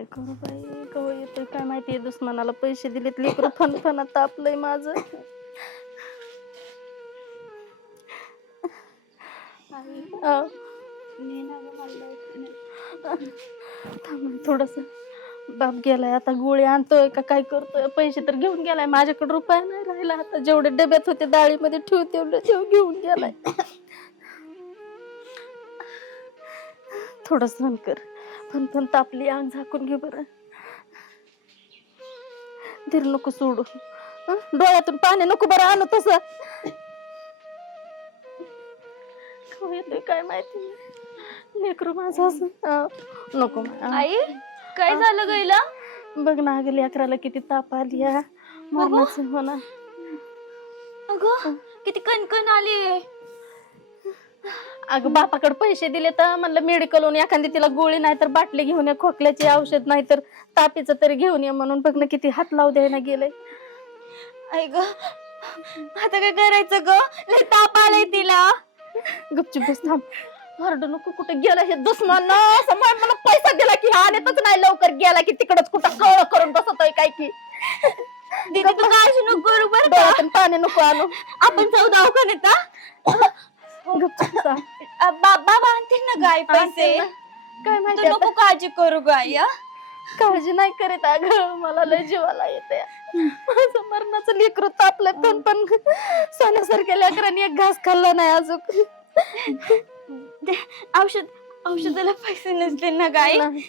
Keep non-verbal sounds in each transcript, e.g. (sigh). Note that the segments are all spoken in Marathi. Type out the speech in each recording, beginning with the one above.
काय करू बाई? गहू येतोय काय माहिती दुश्मनाला पैसे दिलेत लेकरू फन फन तापलंय माझं. अं. थोडस. बाप गेलाय आता गोळी आणतोय का काय करतोय? पैसे तर घेऊन गेलाय माझ्याकडे रुपया नाही राहिला. आता जेवढे डब्यात होते डाळीमध्ये ठेव तेवढे ठेव घेऊन गेलाय. थोडस सहन कर. पण पण तापली अंग झाकून घे बरं. धीर नको सोडू. हं? डोळ्यातून पाणी नको बरं आणू तसं. येतोय काय माहिती? लेकरू माझं असं. अं, नको. आई काय झालं गईला? बघ ना अगं लेकराला किती ताप आली मरणाचं हो ना. अगं किती कणकण आली. अगं बापाकडे पैसे दिले तर म्हणलं मेडिकलहून एखादी तिला गोळी नाही तर बाटली घेऊन ये खोकल्याची औषध नाही तर तापीचं तरी घेऊन ये म्हणून बघ ना किती हात लावू द्यायला गेलंय आई ग आता काय करायचं ग? लय ताप आलाय तिला. गपचूप बस थांब. हरडू नको कुठे गेला हे दुश्मन? ना समोर मला पैसा दिला की हा आणतच नाही लवकर गेला की तिकडच कुठं कळ करून बसतोय काय की. दीदी तू काळजी नको करू बरं का? डोळ्यातून पाणी नको आणू. आपण जाऊ दवाखान्यात हा? गपचूप. अ, बाबा आणतील ना गाय पैसे? आणतील ना. काय तू माहिती नको काळजी करू गाय हा? काळजी नाही करीत अगं मला लय जीवाला येते. माझं मरणाचं लेकरू तापलं पण पण सोन्यासारख्या लेकरांनी एक घास खाल्ला नाही अजून. औषध औषधाला पैसे नसतील ना गाय नाही.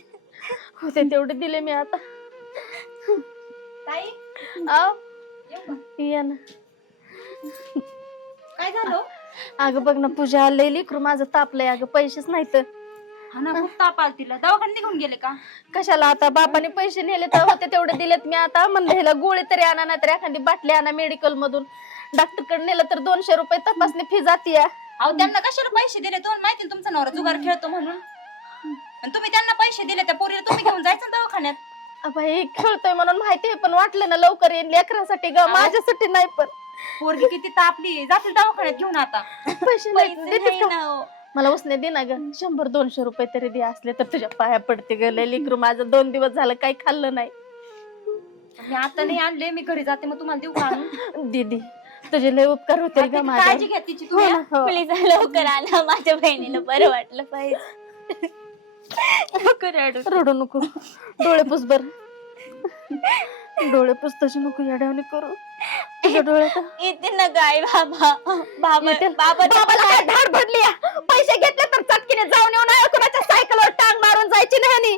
होते तेवढे दिले मी आता. आव ये ना. काय झालं? अगं बघ ना पूजा लय लेकरू माझं तापलंय अगं पैसेच नाही तर हा ना खूप ताप आला तिला. दवाखान्यात निघून गेले का? कशाला आता बापाने पैसे नेले तर होते तेवढे दिलेत. मी आता म्हणलं ह्याला गोळी तरी आणा नाही तर एखादी बाटली आणा मेडिकल मधून. डॉक्टरकडे नेलं तर दोनशे रुपये तपासणी फी जाते अहो त्यांना कशाला पैसे दिले? तुम्हाला माहिती ना तुमचा नवरा जुगार खेळतो म्हणून. आणि तुम्ही त्यांना पैसे दिले त्या पोरीला तुम्ही घेऊन जायचं ना दवाखान्यात? बाई खेळतोय म्हणून माहिती आहे पण वाटलं ना लवकर येईन लेकरासाठी ग माझ्यासाठी नाही पण. पोरगी किती तापली जातील दवाखान्यात घेऊन आता. पैसे नाही पैसे देतेस नाही का? ना हो. मला उसने दे ना ग. शंभर दोनशे रुपये तरी दे असले तर तुझ्या पाया पडते ग. लय लेकरू माझं दोन दिवस झालं काही खाल्लं नाही. मी आता नाही आणले. मी घरी जाते. मग तुम्हाला देऊ का आणून? दीदी तुझे लय उपकार होतील ग काळजी माझ्या घ्या तिची हो ना, हो. प्लीज लवकर आणा. माझ्या बहिणीला बरं वाटलं पाहिजे. (laughs) आणू. रडू नको. डोळे पुस बर. (laughs) डोळे पुस तसे नको येड्यावणी करू. तुझ्या डोळ्यात येते ना गाय बाबा. बाबा येते. बाबा बाबाला काय धाड भरली? पैसे घेतले तर चटकीने जाऊन येऊन आहे कुणाच्या सायकलवर टांग मारून जायची नाही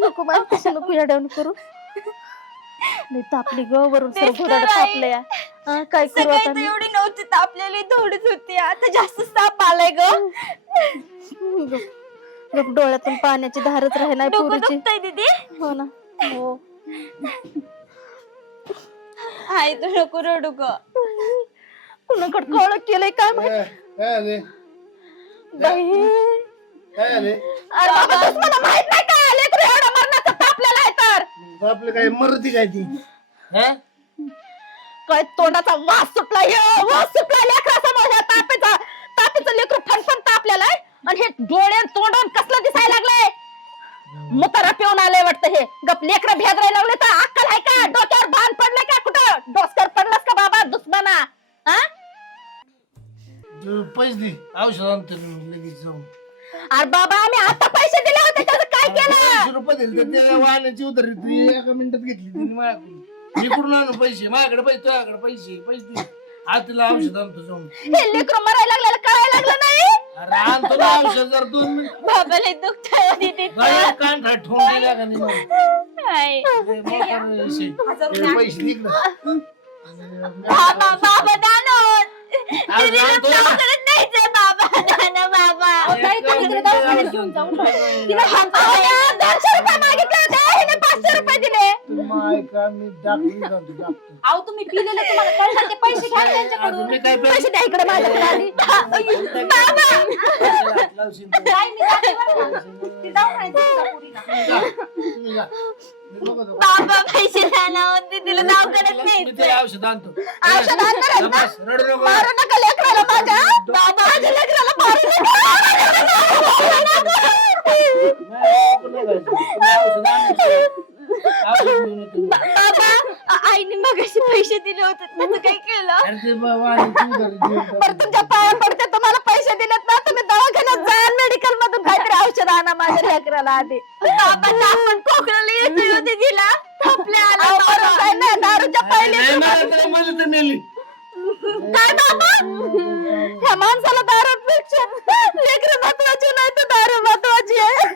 नको मला तसं नको येड्यावणी करू. लय तापली ग वरून सर तर घोडाड. तापलंय. हा, काय करू आता मी? एवढी नव्हती तापलेली थोडीच होती. आता जास्त ताप आलाय ग. गप गप डोळ्यातून पाण्याची धारच राही नाही डोकं पुरीची. दुखतंय दीदी. हो ना. हो. हाय तू नको रडू ग कुणाकडे कळ केलंय काय माहिती? काय आले. बाई. काय आले. अरे बाबा तूच मला माहीत नाही का? लेकरू एवढं मरणाचं तापलेलं आहे तर. आपलं काय मरती काय ती? हा? काय तोंडाचा वास सुटला हे वास सुटला लेकरा समोर ह्या तापेचा तापेचं लेकरू फणफण तापलेलं आहे. आणि हे डोळे तोंडून कसलं दिसायला लागलंय? मुतारा पिऊन आलंय वाटतं हे. गप लेकर भेदरायला लागले तर अक्कल आहे का? डोक्यावर बांध पडले का कुठं? डोसकर पडलास का बाबा दुश्मना? हा पैसे दे. औषध आणतो मी लगेच जाऊन. अरे बाबा आम्ही आता पैसे दिले होते त्याचं काय केलं? दोनशे रुपये दिले तर त्या वाहनाची उतरली ती एका मिनिटात घेतली तिने माझ्याकडून मी कुठून आणू पैसे? माझ्याकडे पैसे तुझ्याकडे पैसे पैसे दे. आज तिला औषध आणतो जाऊन. हे लेकरं मरायला लागलेलं कळायला लागलं नाही? अरे ना औषध जर दोन मिनिट बाबा लय दुखतंय हो दीदी. कान ठेवून दिल्या का नाही? मग? विषय. पैसे निघलं बाबा बाबा दानो अरे दीदीला जातो ना. दवाखान्यात न्यायचंय बाबा दानो बाबा. अहो, रुपये मागितले होते हिने पाचशे रुपये दिले माय का? मी जातो अहो तुम्ही पिलेले तुम्हाला कळलं? ते पैसे घ्या ना त्यांच्याकडून. अजून मी काय पैसे द्या इकडे माझ्याकडे आधी काय मी जाते बरं का? ती दवाखान्यात घेऊन जा. पोरीला. बाबा पैसे द्या ना हो, दीदीला दवाखान्यात न्यायचंय औषध आणतो. औषध आणणार आहेस ना? बस, रडू नको. मारू नका लेकराला माझ्या. बाबा माझ्या लेकराला मारू नका. (laughs) बघायचं. तुला औषध आणायचं. बाबा आईने मगाशी पैसे दिले होते त्याचं काय केलं? अरे ते (laughs) बरं. तुमच्या पाया पडते तुम्हाला पैसे दिलेत ना तुम्ही दवाखान्यात जा मेडिकल मधून काहीतरी औषध आणा माझ्या लेकराला आधी. बाबा आपण कोकणाला येते होते तिला. आपल्या आला अहो, बरोबर आहे ना दारूच्या नाही, पहिले नाही, नाही, मला तर मेली. काय बाबा? ह्या माणसाला दारूपेक्षा लेकर महत्वाची नाही तर दारू महत्वाची आवाज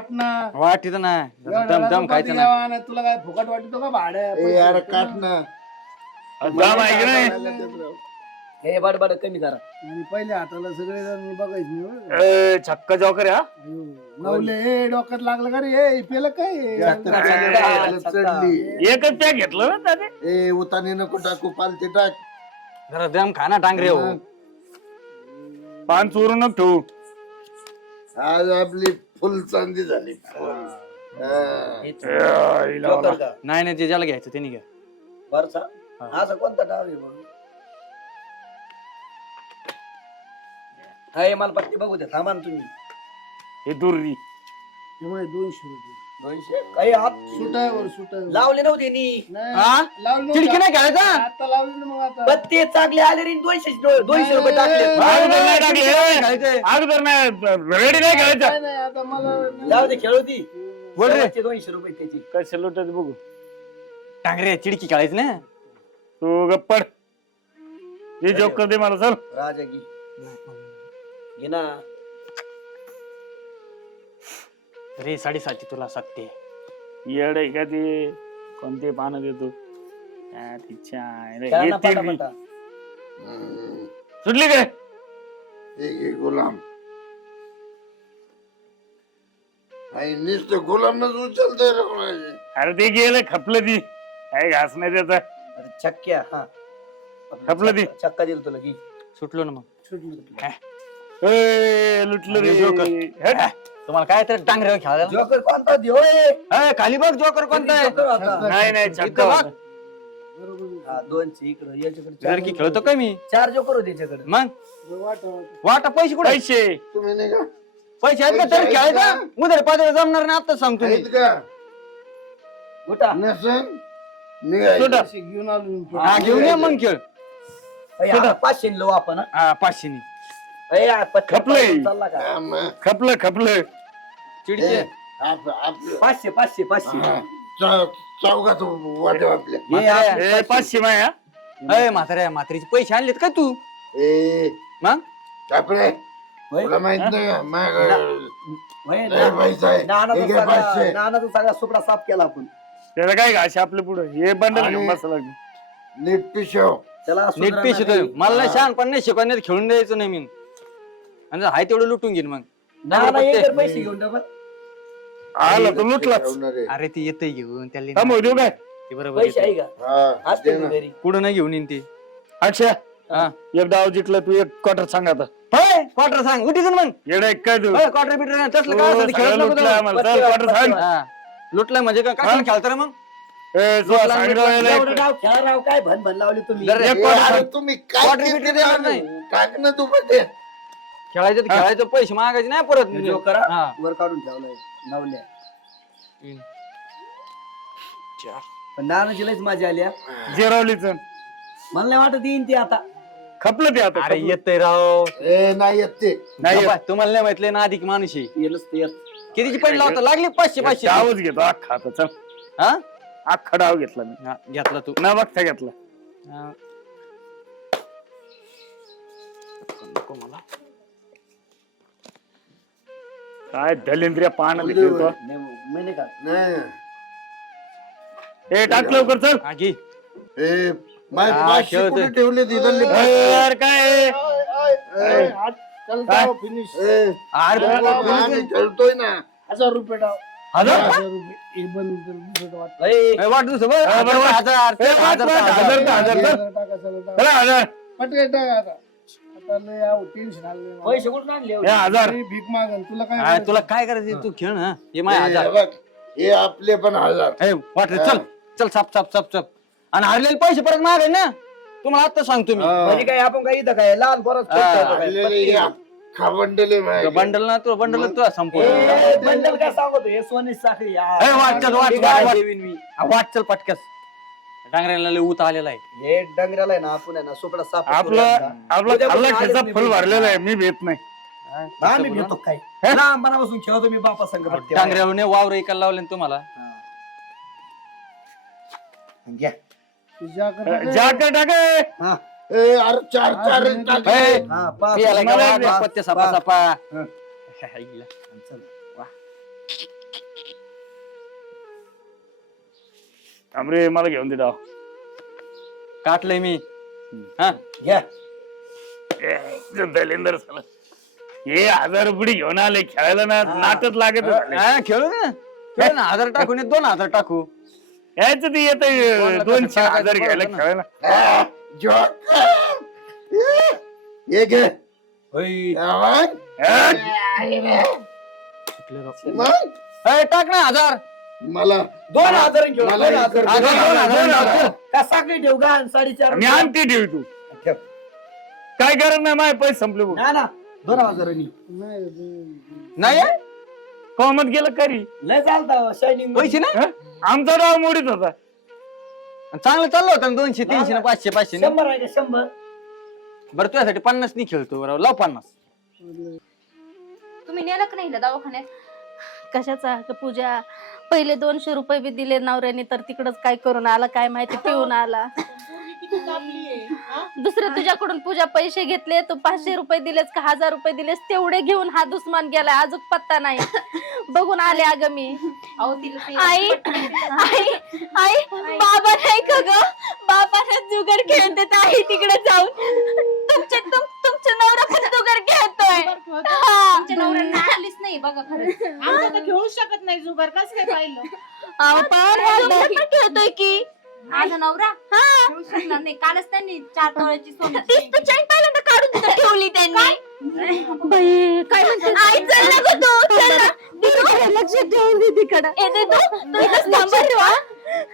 वाटना वाटीत ना दम दम खायचं ना तुला काय फुकट वाटतो का भाड्या ए यार काट ना? दम आहे की नाही? हे बड बड कमी करा. आणि पहिल्या हाताला सगळे जण बघायचे ए, छक्का जॉकर हा? नवले ए डोक्यात लागलं का रे? ए पेलं काय हे? जास्त चढली. एकच त्या घेतलं ना त्याने? ए उताने नको टाकू पालते टाक. जरा दम खा ना टांगरे हो. पान चोरून ठेवू. आज आपली फुल चांदी झाली. फुल. हा. जोकर का? नाही नाही ते ज्याला घ्यायचं त्यांनी घ्या. वरचा असा कोणता डाव आहे मग? हाय मला पट्टी बघू द्या. थांबा ना तुम्ही. हे दुर्री दोनशे रुपये. दोनशे? काही हात सुटायवर सुटायवर लावले नव्हते नी. नाही, हा? चिडकी. नाही घ्यायचा आता लावली ना मग आता. बत्ते चांगले आले रे दोनशे दोनशे रुपये टाकले. नाही, अगोदर नाही टाकली, हे. नाही रेडी नाही. घ्यायचा नाही, नाही, आता मला जाऊ दे खेळू ती. बोल रे. शेवटचे दोनशे रुपये त्याची. कशा लुटत बघू. टांगरे चिडकी खेळायची ना? तू गप्पड हे जोकर दे मला चल. राजा घे ना. रे साडेसातची तुला सत्ते येड आहे का ते? कोणते पानं देतो? त्या तिच्या आईला. खेळा हे ना तीन पटा बी. पटा हम्म. सुटली काय हे घे गुलाम. आई नुसतं गुलामच उचलतोय रे कोणाचे अरे ते गेलं खपलं ती. काय घास नाही त्याचा. अरे छक्क्या हा. खपलं ती. छक्का दिल तुला की. सुटलो ना मग. लुटलं रे. जोकर. हट. तुम्हाला काय तर टांगरे खेळायला जोकर कोणता होय ए, खाली बघ जोकर कोणता आहे जोकर होता. नाही नाही इथं छक्का बघ. होता. बरोबर हा, दोनशे इकडं याच्याकडे जर चार की जोकर खेळतो का मी होते. चार जोकर होते याच्याकडे मग वाट पैसे कुठे पैसे तुम्ही नाही का पैसे आहेत का पैसे तर आहेत खेळायचा? उदर पादर जमणार नाही आता सांगतो मी आहेत का उठा. निघायचं घेऊन आलो मी. हा घेऊन ये मग खेळ अय, हा, पाचशे लो आपण हा. हा पाचशे अय, हा, खपलंय. चालला का मग. खपलं खपलं चिडचे? आप- आपलं पाचशे पाचशे पाचशे. चौ- चौकात वाटे आपल्या. हे आपले ए, पाचशे माया. अय म्हाताऱ्या म्हातारीचे पैसे आणलेत का तू? ए मग? कापरे होय? तुला माहीत नाही का? माझ्याकडे होय, लय पैसा आहे. नानाचा हे घे सगळा पाचशे. नानाचा सगळा सुपडा साफ केला आपण. त्याला काय घास आपल्या पुढे? हे बंडल आणि- घेऊन बसायला लागलं. नीट पिशव त्याला नीट सुधारणा पैसे नाही. मला नाही शहाण पण नाही शिकवण्यात खेळून द्यायचं नाही मी. आणि हाय तेवढं लुटून घेईन मग. नाना. एक पैसे घेऊन आला तो लुटलाच ठेवणार आहे. अरे ते येतंय घेऊन त्याला थांबव देऊ काय ते बरोबर पैसे आहे येतंय. का हा, असते दे ना. घरी पुढं नाही घेऊन येईन ते हा एक डाव जिंकला तू एक क्वार्टर सांग आता क्वार्टर सांग उठी मग येडा एक काय तू क्वार्टर बिटर नाही तसलं काय हो, असतं ते खेळत सगळं नको लुटलं जाऊ. आम्हाला. चल, quarter सांग. हा. लुटलंय म्हणजे काय काय खेळतं रे मग ए, तू लुटला, सांगितलं लुटला, याला एक- एवढं नाव खेळा राव काय भन भन लावली तुम्ही जर- ए, एक quarter अरे सांग. तुम्ही काय Quarter देणार? नाही. टाक ना तू मध्ये खेळायचं तर खेळायचं पैसे मागायचे नाही परत जो करा हा. वर काढून ठेवलाय नवल्या पण नानाची लयच मजा आली हा. जिरवलीच मला नाही वाटत येईन ती आता. खपलं ते आता अरे खपलं. येतय राव. ए नाही येत ते. नाही येत. बाबा, तुम्हाला नाही माहितलं ना अधिक माणूस आहे. येलच ते येत. कितीची पडला होता? लागली पाचशे पाचशे? डावच घेतो अख्खा आता चल. हा? अख्खा डाव घेतला मी. हा, घेतला तू. न बघता घेतला. हा. नको मला. काय दलिंद्रिय पान मी नाही का नाही ए टाक लवकर चल घे. ए माय हा, पाचशे ठेवतोय. कुठे ठेवले यार काय चल काय? जाऊ, finish. अरे आम्ही खेळतोय ना हजार रुपये डाव हजार? रुपये हे बंद कर, दुसरं वाट. ए, ए, वाट दुसरं बघ. हा, बरोबर. हजार, ए, वाट, हजार, वाट, हजार. हजार, हजार. चल. हजार टाका, चला, टाका. चला हजार पटकन टाका आता आता लय आहो, टेन्शन आलं मला. पैसे कुठून आणले हे? हजार मी भीक मागन तुला काय हा, करायचं? तुला काय करायचं तू खेळ ना. हे माय हे बघ, हे आपले पण हजार ए, वाट रे, चल चल साप साप साप साप. आणि हरलेले पैसे परत मागे ना. तुम्हाला आता सांगतो मी. म्हणजे काय आपण काय इथं काय लहान परत हा. हे बंडल ना तू बंडल तुला संपवतो बंडल काय सांगतो हे सोनी साखळी ए, वाट चल वाट हे वाट, काय वाट. देवीन मी? हा, वाट चल पटकस डांगऱ्याला लय ऊत आलेला आहे. हे डंगराला आहे ना आपण आहे ना सुपडा साफ आपलं आपलं खाल्ला आलेच फुल भरलेला आहे मी भेट नाही. हा मी घेतो काय? लहानपणापासून खेळतो मी बापा संघ डांगऱ्यावर वावर एकाला लावले ना तुम्हाला. घ्या. तुझ्याकडे काय? जाकर टाके! हा. ए, अरे चार चार आज टाक. ए, हा पाच पियाला मला गावात एक द्या. पत्ते सापा सापा. हा. चल. अमरे मला घेऊन दे डाव काटलंय मी. हा घ्या. ए, दलिंदर साला. हे हजार रुपये घेऊन आले खेळायला ना नाटक लागत झाले. हा, खेळू ना. खेळू ना हजार टाकू नाही दोन हजार टाकू. याच ते येत दोनशे हजार घ्यायला. खेळायला. घे? मग? ए, टाक ना हजार. मला दोन हजार घेऊ. मला दोन एक हजार. हजार, दोन दोन हजार, हजार. दोन हजार. का साखळी ठेवू का? आणि साडेचार मी आणते ठेव तू. ठेव. काय करत नाही माझे पैसे संपले भाऊ. ना ना. दोन हजारांनी नाही, कोमत गेलं करी लय चालता शायनिंग पैसे ना हं? आमचा डाव मोडीत होता. चांगलं चाललं होतं ना दोनशे तीनशे ना पाचशे पाचशे ना? शंभर आहे का? शंभर. बरं तुझ्यासाठी पन्नास नाही खेळतो बरं लाव पन्नास. तुम्ही नेलं का नाही हिला दवाखान्यात. कशाचा? पूजा? पहिले दोनशे रुपये बी दिले नवऱ्याने तर तिकडच काय करून आला काय माहिती पिऊन आला. दुसरे तुझ्याकडून पूजा पैसे घेतले तू पाचशे रुपये दिलेस का हजार रुपये दिलेस तेवढे घेऊन हा दुश्मन गेलाय अजून पत्ता नाही. बघून आले अगं मी. आई आई आई बाबा नाही का ग? बाबाने जुगार खेळते आई तिकडे जाऊन. तुमचे तुम तुमचा नवरा पण जुगार खेळतोय. हा. तुमच्या नवऱ्याने आणलीच नाही बघा खरंच आमचा तर घेऊ शकत नाही जुगार कसं काय पाहिलं? अहो, पण हा जुगार पण खेळतोय की. माझा नवरा? घेऊ शकणार नाही. कालच त्यांनी चार तोळ्याची सोन्याची तीच तर chain पहिल्यांदा काढून तिथं ठेवली त्यांनी. बाई काय म्हणते? आई चल ना गं तू चल ना. तिकडे लक्ष ठेवून दे तिकडे. येते तू तू इथंच थांब.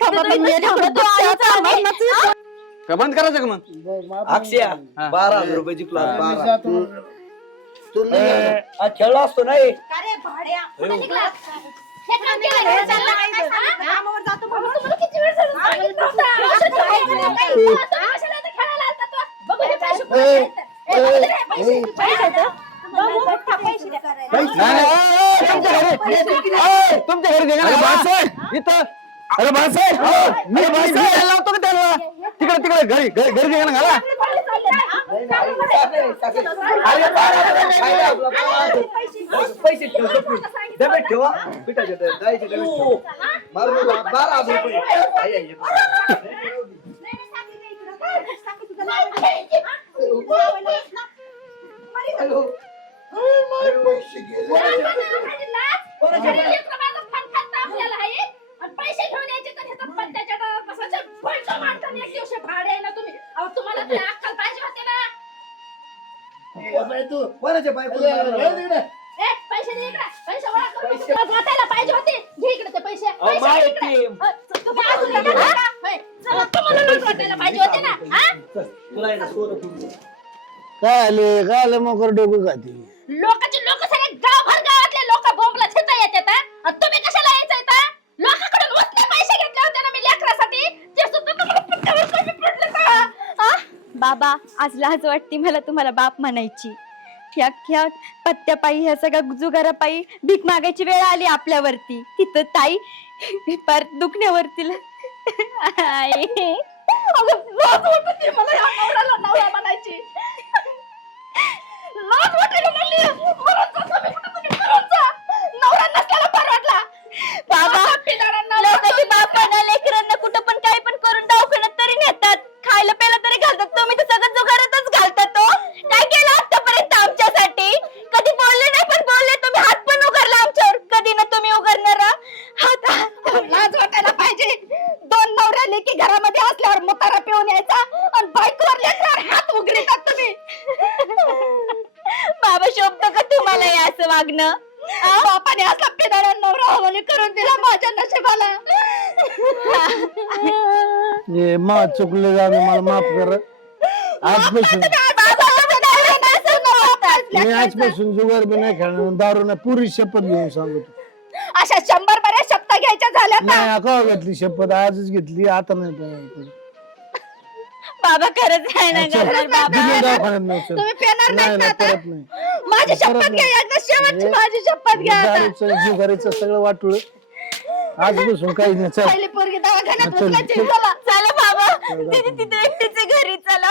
थांबा बाई, तू आवाज. का बंद करायचं का मग बरं, माफ अक्षया हा. बारा हजार रुपये जिंकला मी बारा जातो बरं. तुम्ही खेळलो असतो नाही का रे भाड्या कुठं निघला? हे काम केलं, हे चाललं काय सांगितलं? कामावर जातो म्हणून तुम्हाला किती वेळ झाला सांगितलं होतं? असं काय केलं नाही? तुम्ही कशाला इथं खेळायला आलता तो? बघू हे पैसे कुठे ए, आहेत? ए, बघू दे रे, पैसे, पैसे आहेत. बघू, पैसे द्या. नाही, नाही, ए, ए, तुमच्या घरी ए, तुमच्या घरी दे ना अरे बाबा. बाळासाहेब! इथं अरे बाळासाहेब! मी मी घरी लावतो का त्याला तिकडे तिकडे घरी घरी घरी ना घाला पैसे ठेवा पिठाचे डबे, बारा हजार रुपये आई, आई, आई. हॅलो. माझे पैसे गेले पैसे तू कोणाच्या बायको ए, पैसे दे इकडे. पैसे गोळा करून तुला वाटायला पाहिजे होते. घे इकडे ते पैसे. अहो, पैसे माय दे इकडे. टीम. अ, तुम्ही अजून येणार नाही का? होय. चला, तुम्हाला नोट वाटायला पाहिजे होते ना हा? तुला आहे ना सोनं पुढचं. काय आले काय आलं मोकर डोकं खाते जुगाराचे लोक सगळे गावभर गावातले लोक बोंबला छिता येतात हा? आणि तुम्ही कशाला यायचं इथं लोकांकडून वसले पैसे घेतले होते ना मी लेकरासाठी ते सुद्धा तुम्हाला पिठावर कमी पडले का हा? बाबा आज लाज वाटते मला तुम्हाला बाप म्हणायची ह्या ह्या पत्त्यापायी ह्या सगळ्या जुगारापायी भीक मागायची वेळ आली आपल्यावरती. तिथं ताई पर दुखण्यावरती ल- आई. अगं, लाज वाटते मला या नवऱ्याला नवरा म्हणायची लाज वाटायला लागली. मरून जा तुम्ही कुठं तुम्ही मरून जा. नवरा नसल्याला परवडला. बाबा लोकांची लेकरांना कुठं पण काही पण करून दवाखान्यात तरी नेतात खायला प्यायला तरी घालतात तुम्ही तर सगळं जुगारातच घालतात तो काय केलं आतापर्यंत आमच्यासाठी कधी बोलले नाही पण बोलले तुम्ही हात पण उघडला आमच्यावर कधी ना तुम्ही उघडणार हा? हात लाज वाटायला पाहिजे दोन नवऱ्या लेकी घरामध्ये असल्यावर मुतारा पिऊन यायचा आणि बायकोवर लेकरावर हात उघडीतात तुम्ही बाबा शोभत का तुम्हाला हे असं वागणं बापाने असला पिदाळा नवरा हवाले करून दिला माझ्या नशिबाला मा चुकले जाणे मला माफ कर. आजपासून मी आजपासून जुगार बी नाही खेळणार दारू नाही पुरी शपथ घेऊन सांगतो. अशा शंभर बऱ्याच शब्द घ्यायच्या झाल्या ना नाही का घेतली शपथ आजच घेतली आता नाही. बाबा खरंच आहे ना चल, करणार बाबा दिली दवाखान्यात नाही चल. तुम्ही पेणार नाही नाही नाही ना आता? परत नाही. माझी परत शपथ नाही. घ्या एकदा शेवटची माझी शपथ घ्या आता. दारूचं जुगारीचं सगळं वाटूळ. आजपासून काही नाही चल. पहिली पोरगी दवाखान्यात चल, चल. बाबा. तिथे तिथे एकटीचे घरी चला.